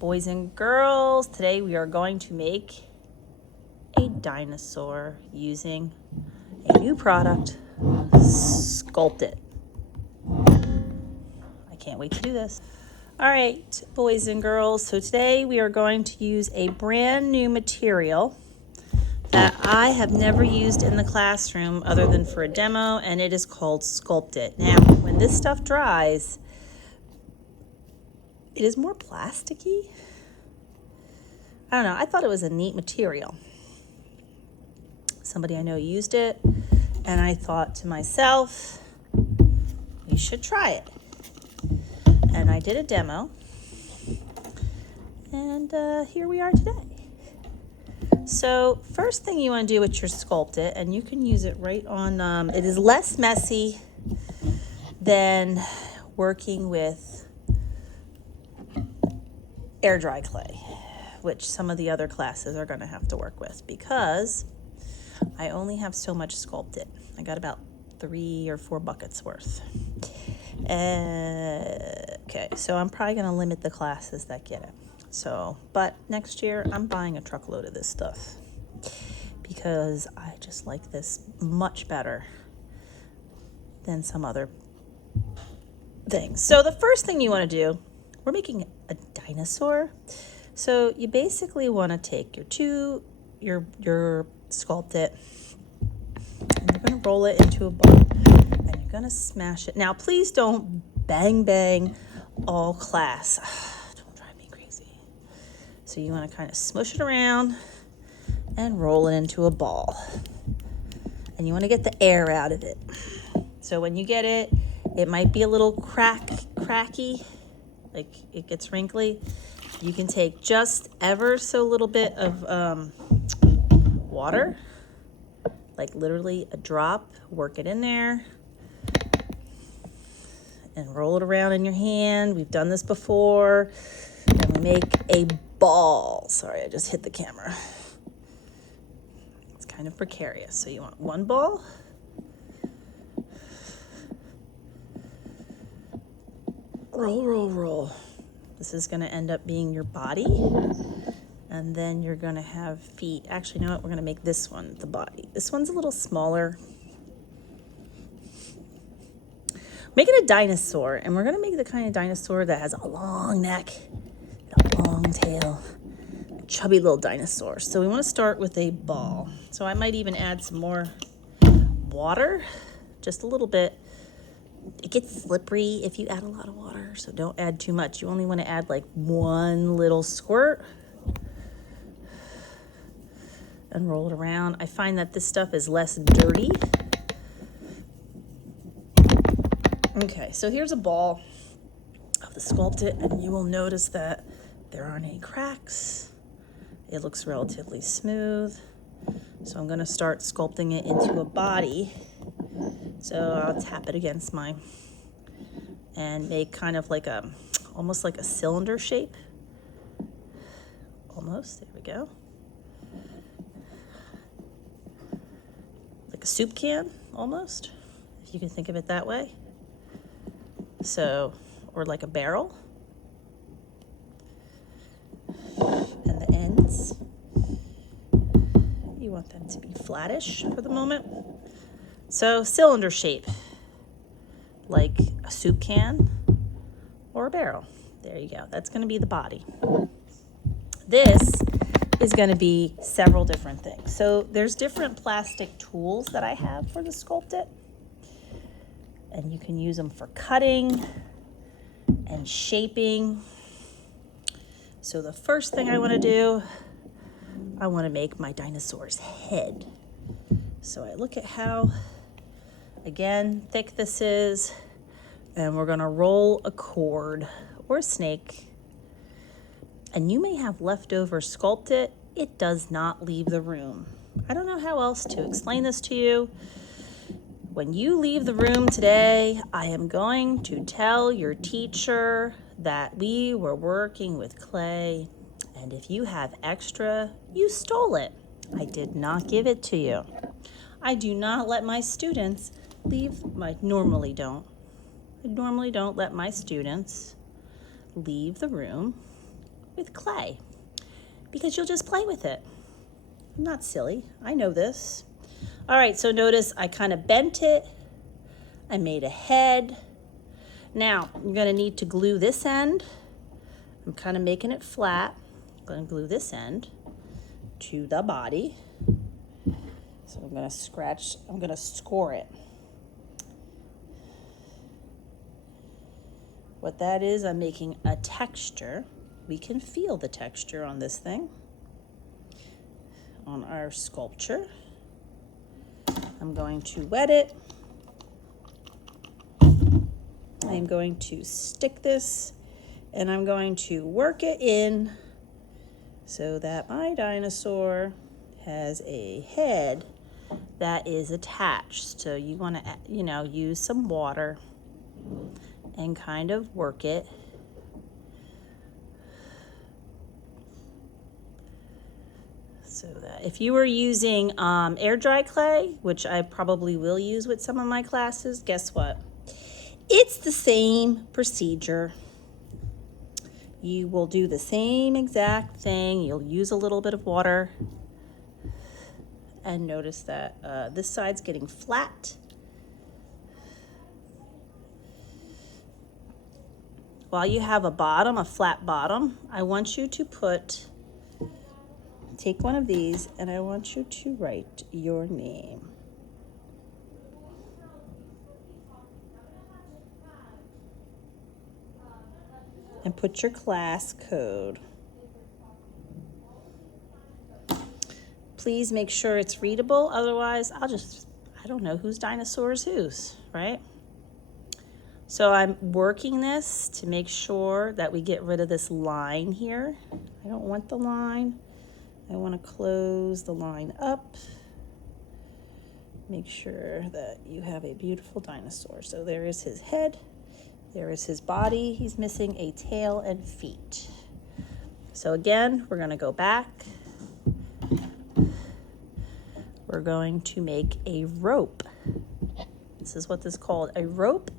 Boys and girls, today we are going to make a dinosaur using a new product, Sculpt It. I can't wait to do this. All right, boys and girls, so today we are going to use a brand new material that I have never used in the classroom other than for a demo, and it is called Sculpt It. Now, when this stuff dries, it is more plasticky. I don't know, I thought it was a neat material. Somebody I know used it, and I thought to myself, you should try it. And I did a demo, and here we are today. So first thing you want to do with your Sculpt It, and you can use it right on, it is less messy than working with air dry clay, which some of the other classes are going to have to work with because I only have so much Sculpt It. I got about 3 or 4 buckets worth. Okay, so I'm probably going to limit the classes that get it. So, but next year I'm buying a truckload of this stuff because I just like this much better than some other things. So the first thing you want to do, we're making a dinosaur. So you basically want to take your Sculpt It, and you're going to roll it into a ball, and you're going to smash it. Now, please don't bang all class. Don't drive me crazy. So you want to kind of smush it around and roll it into a ball. And you want to get the air out of it. So when you get it, it might be a little cracky, like it gets wrinkly. You can take just ever so little bit of water, like literally a drop, work it in there, and roll it around in your hand. We've done this before. And we make a ball. Sorry, I just hit the camera. It's kind of precarious. So you want one ball. Roll. This is going to end up being your body. And then you're going to have feet. Actually, you know what? We're going to make this one the body. This one's a little smaller. Making a dinosaur, and we're going to make the kind of dinosaur that has a long neck, a long tail, a chubby little dinosaur. So we want to start with a ball. So I might even add some more water, just a little bit. It gets slippery if you add a lot of water, so don't add too much. You only want to add like one little squirt and roll it around. I find that this stuff is less dirty. Okay, so here's a ball of the Sculpt It, and you will notice that there aren't any cracks. It looks relatively smooth. So I'm going to start sculpting it into a body. So I'll tap it against mine and make kind of like almost like a cylinder shape. Almost, there we go. Like a soup can, almost, if you can think of it that way. So, or like a barrel. And the ends, you want them to be flattish for the moment. So cylinder shape, like a soup can or a barrel. There you go. That's going to be the body. This is going to be several different things. So there's different plastic tools that I have for the Sculpt It. And you can use them for cutting and shaping. So the first thing I want to do, I want to make my dinosaur's head. So I look at how, again, thick this is, and we're going to roll a cord or a snake. And you may have leftover Sculpt It. It does not leave the room. I don't know how else to explain this to you. When you leave the room today, I am going to tell your teacher that we were working with clay, and if you have extra, you stole it. I did not give it to you. I do not let my students leave. I normally don't let my students leave the room with clay because you'll just play with it. I'm not silly. I know this. All right, so notice I kind of bent it. I made a head. Now, you're going to need to glue this end. I'm kind of making it flat. I'm going to glue this end to the body. So I'm going to score it. What that is, I'm making a texture. We can feel the texture on this thing, on our sculpture. I'm going to wet it. I'm going to stick this and I'm going to work it in so that my dinosaur has a head that is attached. So you want to, use some water and kind of work it. So that if you were using air dry clay, which I probably will use with some of my classes, guess what? It's the same procedure. You will do the same exact thing. You'll use a little bit of water. And notice that this side's getting flat. While you have a flat bottom, I want you to take one of these and I want you to write your name. And put your class code. Please make sure it's readable, otherwise I don't know whose dinosaur is whose, right? So I'm working this to make sure that we get rid of this line here. I don't want the line. I want to close the line up. Make sure that you have a beautiful dinosaur. So there is his head. There is his body. He's missing a tail and feet. So again, we're going to go back. We're going to make a rope. This is what this is called, a rope.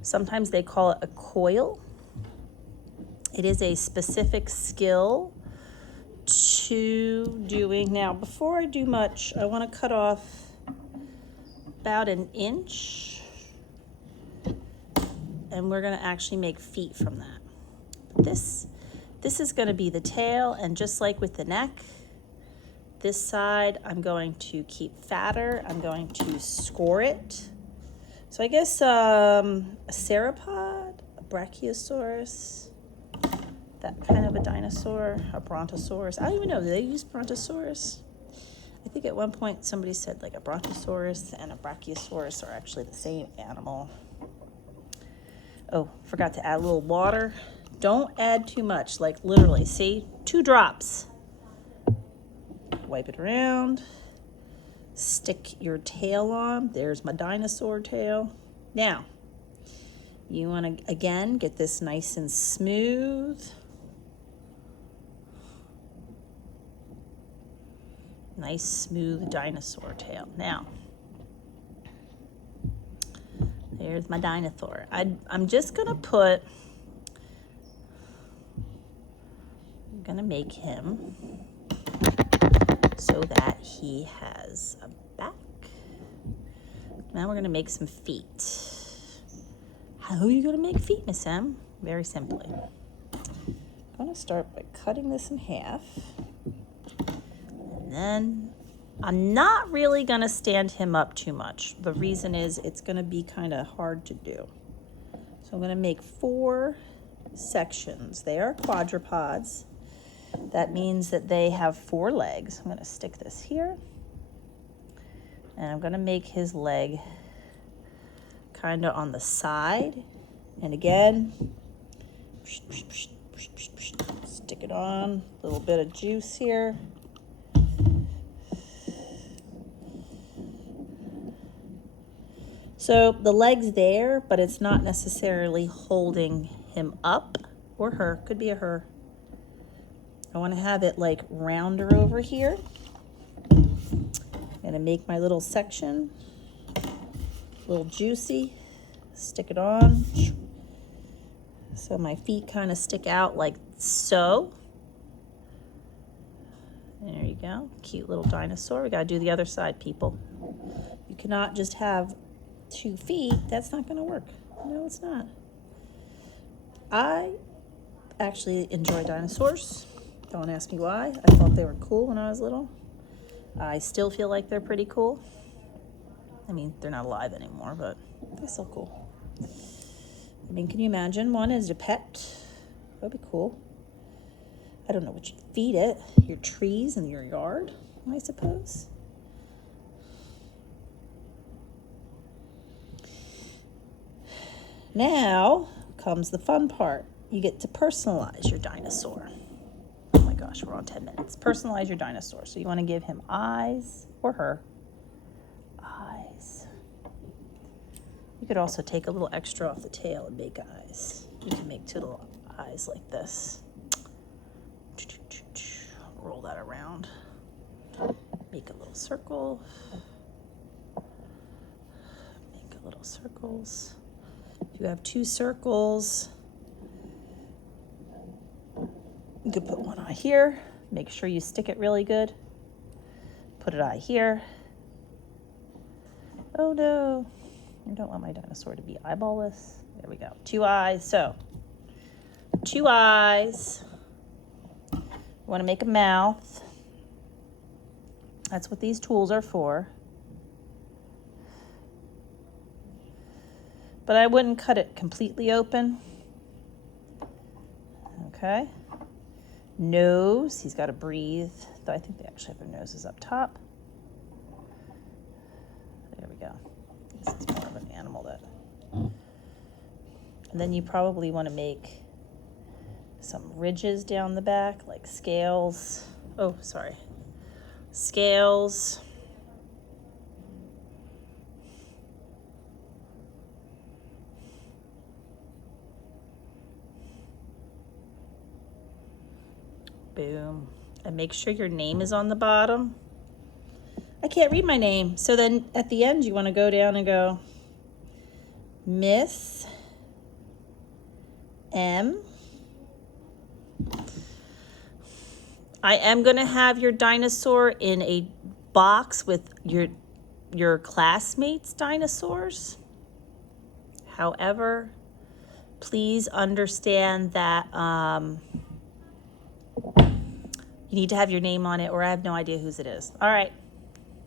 Sometimes they call it a coil. It is a specific skill to doing. Now, before I do much, I want to cut off about an inch. And we're going to actually make feet from that. This is going to be the tail, and just like with the neck, this side I'm going to keep fatter. I'm going to score it. So I guess a sauropod, a brachiosaurus, that kind of a dinosaur, a brontosaurus. I don't even know, do they use brontosaurus? I think at one point somebody said like a brontosaurus and a brachiosaurus are actually the same animal. Oh, forgot to add a little water. Don't add too much, like literally, see, 2 drops. Wipe it around. Stick your tail on. There's my dinosaur tail. Now, you want to, again, get this nice and smooth. Nice, smooth dinosaur tail. Now, there's my dinosaur. I'm just going to I'm going to make him so that he has a back. Now we're going to make some feet. How are you going to make feet, Miss M? Very simply. I'm going to start by cutting this in half. And then I'm not really going to stand him up too much. The reason is it's going to be kind of hard to do. So I'm going to make 4 sections. They are quadrupeds. That means that they have 4 legs. I'm going to stick this here. And I'm going to make his leg kind of on the side. And again, stick it on. A little bit of juice here. So the leg's there, but it's not necessarily holding him up, or her, could be a her. I want to have it like rounder over here. I'm going to make my little section, a little juicy, stick it on. So my feet kind of stick out like So, there you go. Cute little dinosaur. We got to do the other side, people. You cannot just have 2 feet. That's not going to work. No, it's not. I actually enjoy dinosaurs. Don't ask me why. I thought they were cool when I was little. I still feel like they're pretty cool. I mean, they're not alive anymore, but they're still cool. I mean, can you imagine one as a pet? That'd be cool. I don't know what you'd feed it. Your trees in your yard, I suppose. Now comes the fun part. You get to personalize your dinosaur. Oh my gosh, we're on 10 minutes. Personalize your dinosaur. So you want to give him eyes, or her eyes. You could also take a little extra off the tail and make eyes. You can make 2 little eyes like this. Roll that around. Make a little circle. Make a little circles. You have 2 circles. You could put 1 eye here. Make sure you stick it really good. Put an eye here. Oh no, I don't want my dinosaur to be eyeballless. There we go. 2 eyes. So 2 eyes. You want to make a mouth. That's what these tools are for. But I wouldn't cut it completely open. Okay. Nose, he's got to breathe. Though I think they actually have their noses up top. There we go. This is more of an animal that. And then you probably want to make some ridges down the back, like scales. Oh, sorry. Scales. Boom. And make sure your name is on the bottom. I can't read my name. So then at the end, you want to go down and go, Miss M. I am going to have your dinosaur in a box with your classmates' dinosaurs. However, please understand that you need to have your name on it, or I have no idea whose it is. All right.